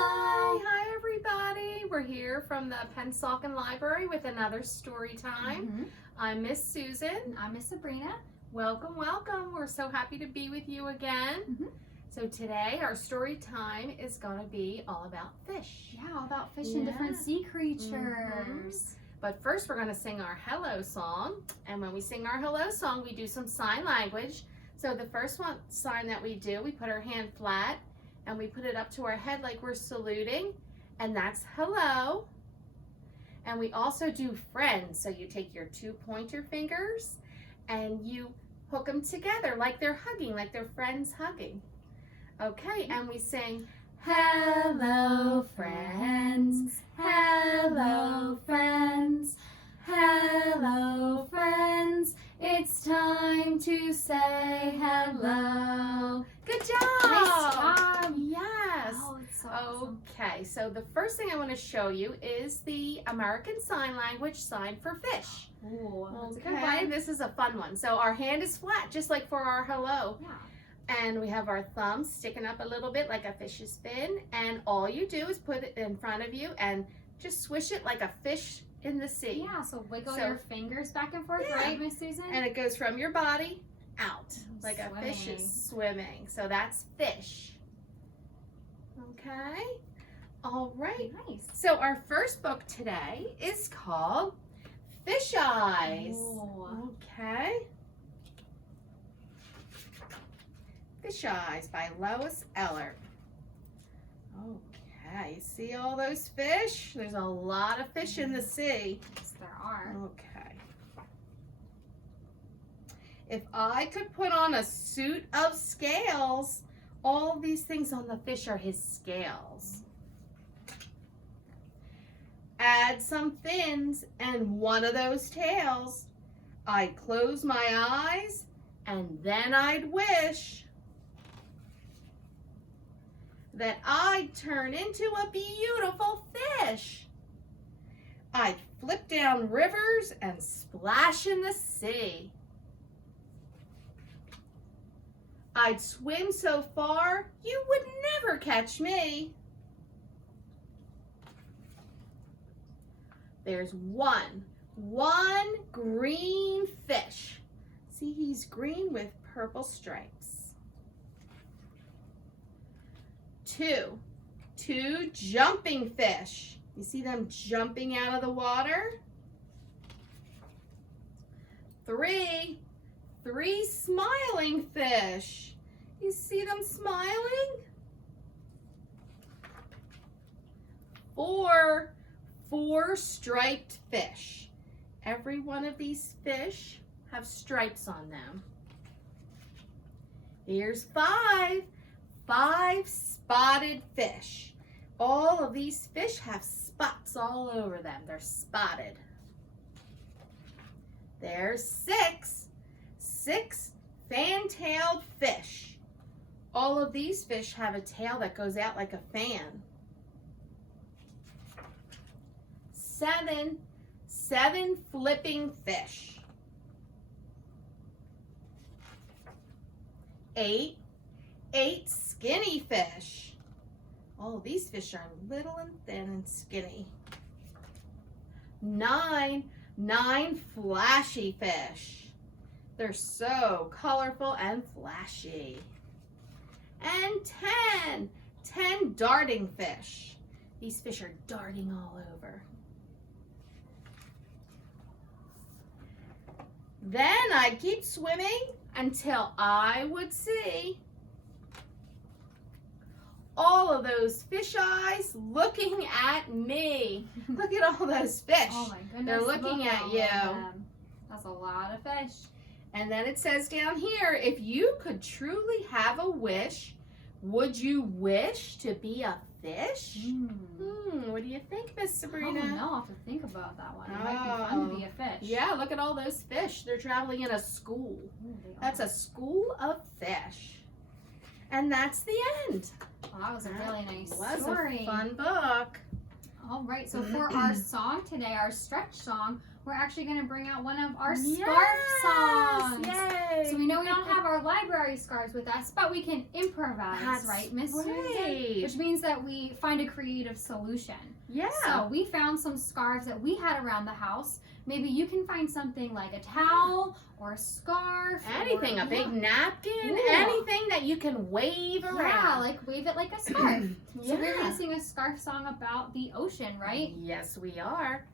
Hi everybody. We're here from the Pennsauken Library with another story time. I'm Miss Susan. I'm Miss Sabrina. Welcome, welcome. We're so happy to be with you again. So today our story time is going to be all about fish. Yeah, all about fish and different sea creatures. But first we're going to sing our hello song. And when we sing our hello song, we do some sign language. So the first sign that we do, we put our hand flat and we put it up to our head like we're saluting, and that's hello. And we also do friends. So you take your two pointer fingers and you hook them together like they're hugging, like they're friends hugging. Okay, and we sing, hello friends, hello friends, hello friends, it's time to say hello. Good job! Nice job! Yes! Oh, it's so awesome. Okay, so the first thing I want to show you is the American Sign Language sign for fish. Ooh, that's a good Okay, one. this is a fun one. So our hand is flat, just like for our hello. Yeah. And we have our thumb sticking up a little bit like a fish's fin. And all you do is put it in front of you and just swish it like a fish in the sea. Yeah, so wiggle your fingers back and forth, right, Miss Susan? And it goes from your body out like a fish Swimming. is swimming. So that's fish. Okay. All right. Nice. So our first book today is called Fish Eyes. Ooh. Okay. Fish Eyes by Lois Ehlert. Okay, see all those fish? There's a lot of fish in the sea. Yes, there are. Okay. If I could put on a suit of scales, all these things on the fish are his scales. Add some fins and one of those tails. I'd close my eyes and then I'd wish that I'd turn into a beautiful fish. I'd flip down rivers and splash in the sea. I'd swim so far you would never catch me. There's one green fish. See, he's green with purple stripes. Two jumping fish. You see them jumping out of the water? Three smiling fish. You see them smiling? Four striped fish. Every one of these fish have stripes on them. Here's five spotted fish. All of these fish have spots all over them. They're spotted. There's six fan-tailed fish. All of these fish have a tail that goes out like a fan. Seven flipping fish. Eight skinny fish. All these fish are little and thin and skinny. Nine flashy fish. They're so colorful and flashy. And 10 darting fish. These fish are darting all over. Then I'd keep swimming until I would see all of those fish eyes looking at me. Look at all those fish. Oh my goodness. They're looking look at all you. of them. That's a lot of fish. And then it says down here, if you could truly have a wish, would you wish to be a fish? What do you think, Miss Sabrina? I don't know. I'll have to think about that one. It might be fun to be a fish. Yeah, look at all those fish. They're traveling in a school. That's a school of fish. And that's the end. Well, that was a really nice It story. was a fun book. All right, so for our song today, our stretch song, we're actually going to bring out one of our Yes, scarf songs. Yay. So we know we don't have our library scarves with us, but we can improvise, That's right, Miss Susan? right. Which means that we find a creative solution. Yeah. So we found some scarves that we had around the house. Maybe you can find something like a towel or a scarf. Anything, or, a big napkin, Ooh. anything that you can wave around. Yeah, like wave it like a scarf. Yeah. So we're going to sing a scarf song about the ocean, right? Yes, we are.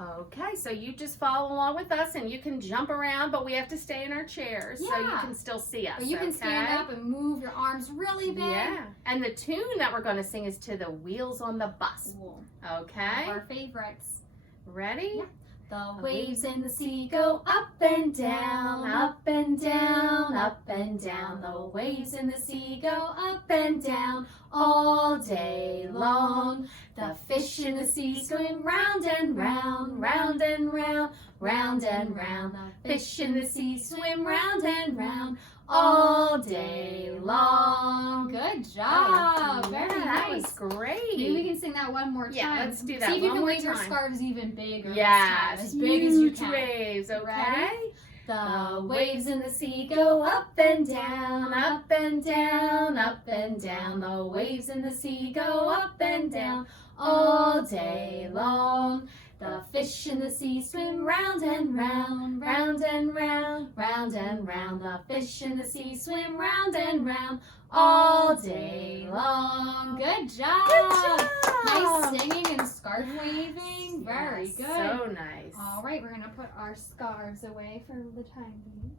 Okay, so you just follow along with us and you can jump around, but we have to stay in our chairs so you Yeah. can still see us. But you can stand okay? up and move your arms really big. Yeah, and the tune that we're going to sing is to the Wheels on the Bus. Cool. Okay, One of our favorites. ready? Yeah. The waves in the sea go up and down, up and down, up and down. The waves in the sea go up and down all day long. The fish in the sea swim round and round, round and round, round and round. The fish in the sea swim round and round all day long. Good job. Yeah, Very that nice. was great. Maybe we can sing that one more time. Yeah, let's do that See if you one can more make your time. scarves even bigger. Yes, this time, as big as you huge can. waves, okay? Ready? The waves in the sea go up and down, up and down, up and down. The waves in the sea go up and down all day long. The fish in the sea swim round and round, round and round, round and round. The fish in the sea swim round and round all day long. Good job. Good job. Nice singing and scarf waving. Very Yes, good. So nice. All right, we're going to put our scarves away for the time being.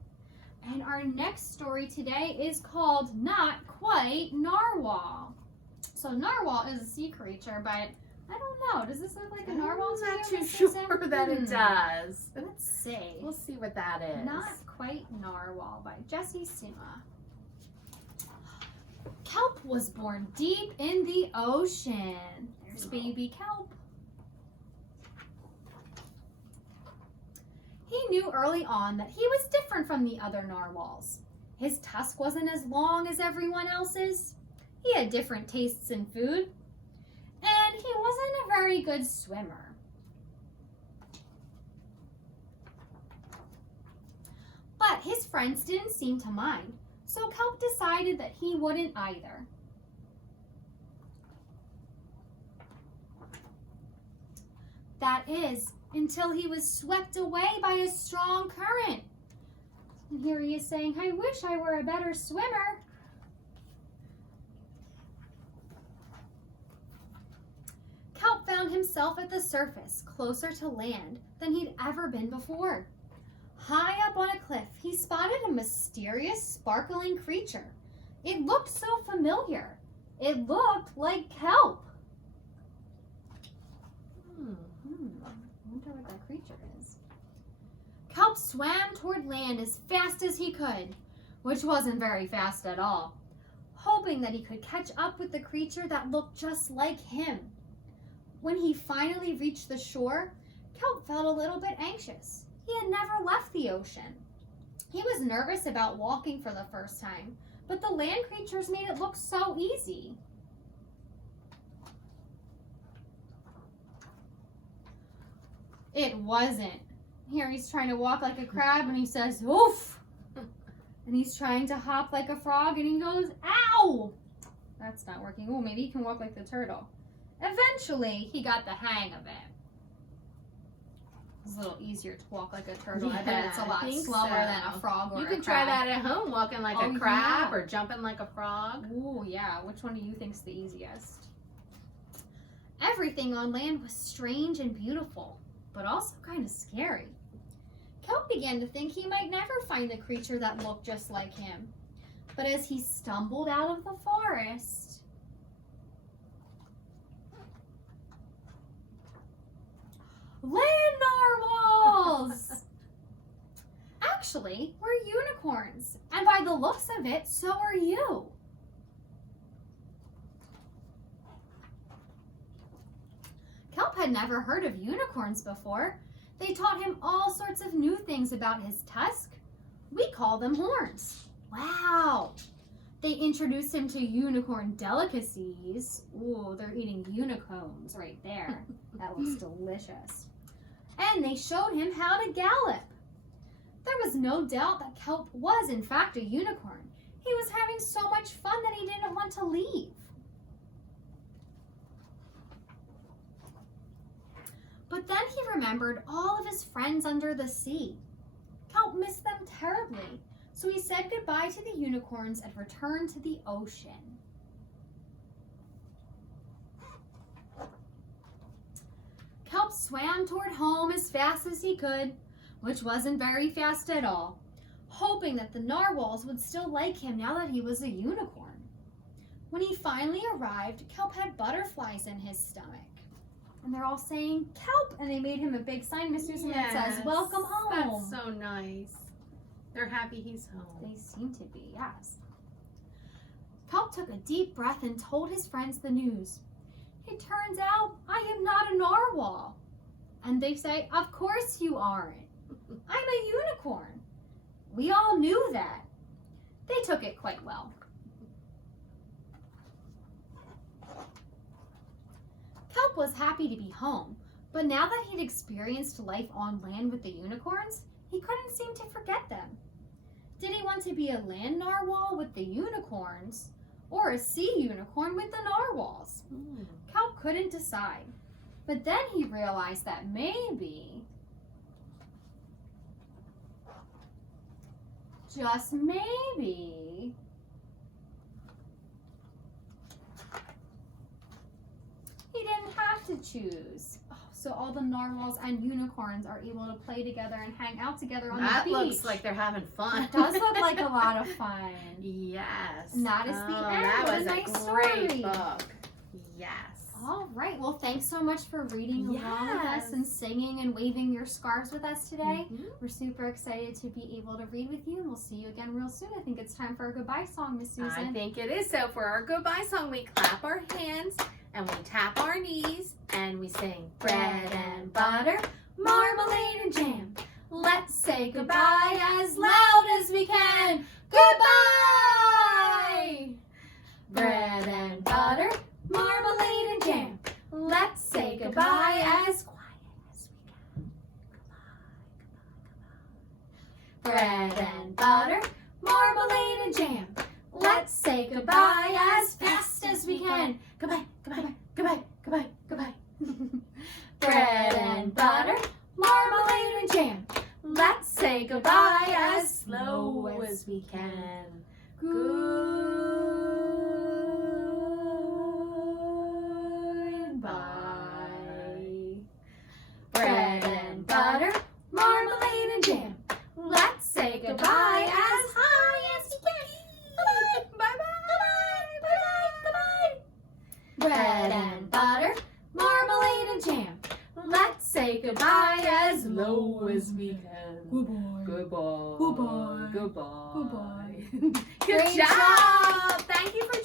And our next story today is called Not Quite Narwhal. So narwhal is a sea creature, but I don't know. Does this look like a narwhal to I'm not you, too Miss sure Susan? that it does. Let's see. We'll see what that is. Not Quite Narwhal by Jessie, Sima. Kelp was born deep in the ocean. There's baby kelp. He knew early on that he was different from the other narwhals. His tusk wasn't as long as everyone else's. He had different tastes in food. And he wasn't a very good swimmer. But his friends didn't seem to mind, so Kelp decided that he wouldn't either. That is, until he was swept away by a strong current. And here he is saying, I wish I were a better swimmer. Kelp found himself at the surface, closer to land than he'd ever been before. High up on a cliff, he spotted a mysterious, sparkling creature. It looked so familiar. It looked like kelp. I wonder what that creature is. Kelp swam toward land as fast as he could, which wasn't very fast at all, hoping that he could catch up with the creature that looked just like him. When he finally reached the shore, Kelp felt a little bit anxious. He had never left the ocean. He was nervous about walking for the first time, but the land creatures made it look so easy. It wasn't. Here he's trying to walk like a crab and he says, oof! And he's trying to hop like a frog and he goes, ow! That's not working. Oh, maybe he can walk like the turtle. Eventually, he got the hang of it. It's a little easier to walk like a turtle. I bet it's a lot slower than a frog or You a can crab. try that at home, walking like Oh, a crab yeah. or jumping like a frog. Ooh, yeah. Which one do you think's the easiest? Everything on land was strange and beautiful, but also kind of scary. Kelp began to think he might never find the creature that looked just like him. But as he stumbled out of the forest, land narwhals! Actually, we're unicorns, and by the looks of it, so are you. Kelp had never heard of unicorns before. They taught him all sorts of new things about his tusk. We call them horns. Wow! They introduced him to unicorn delicacies. Ooh, they're eating unicorns right there. That looks delicious. and they showed him how to gallop. There was no doubt that Kelp was in fact a unicorn. He was having so much fun that he didn't want to leave. But then he remembered all of his friends under the sea. Kelp missed them terribly, so he said goodbye to the unicorns and returned to the ocean. Kelp swam toward home as fast as he could, which wasn't very fast at all, hoping that the narwhals would still like him now that he was a unicorn. When he finally arrived, Kelp had butterflies in his stomach. And they're all saying, Kelp! And they made him a big sign, Miss Susan, that says, welcome home. That's so nice. They're happy he's home. They seem to be, yes. Kelp took a deep breath and told his friends the news. It turns out I am not a narwhal. And they say, of course you aren't. I'm a unicorn. We all knew that. They took it quite well. Kelp was happy to be home, but now that he'd experienced life on land with the unicorns, he couldn't seem to forget them. Did he want to be a land narwhal with the unicorns, or a sea unicorn with the narwhals? Kelp couldn't decide, but then he realized that maybe, just maybe, he didn't have to choose. Oh, so all the narwhals and unicorns are able to play together and hang out together on the beach. That looks like they're having fun. It does look like a lot of fun. Yes. And that is the end. That What was a a nice great story. book. Yes. All right. Well, thanks so much for reading along with us Yes. and singing and waving your scarves with us today. Mhm. We're super excited to be able to read with you, and we'll see you again real soon. I think it's time for a goodbye song, Miss Susan. I think it is. So for our goodbye song, we clap our hands and we tap our knees and we sing bread and butter, marmalade and jam. Let's say goodbye as loud as we can. Goodbye! Bread and butter, marmalade and jam. Let's say goodbye as quiet as we can. Goodbye, goodbye, goodbye. Bread and butter, marmalade and jam. Let's say goodbye as fast as we can. Goodbye, goodbye, goodbye, goodbye, goodbye. Bread and butter, marmalade and jam. Let's say goodbye as slow as we can. Goodbye. Bread and butter, marmalade and jam. Let's say goodbye as high as we can. Bye bye. Bread and butter, marmalade and jam. Let's say goodbye as low as we can. Goodbye. Goodbye. Goodbye. Goodbye. Goodbye. Good Great job. Thank you for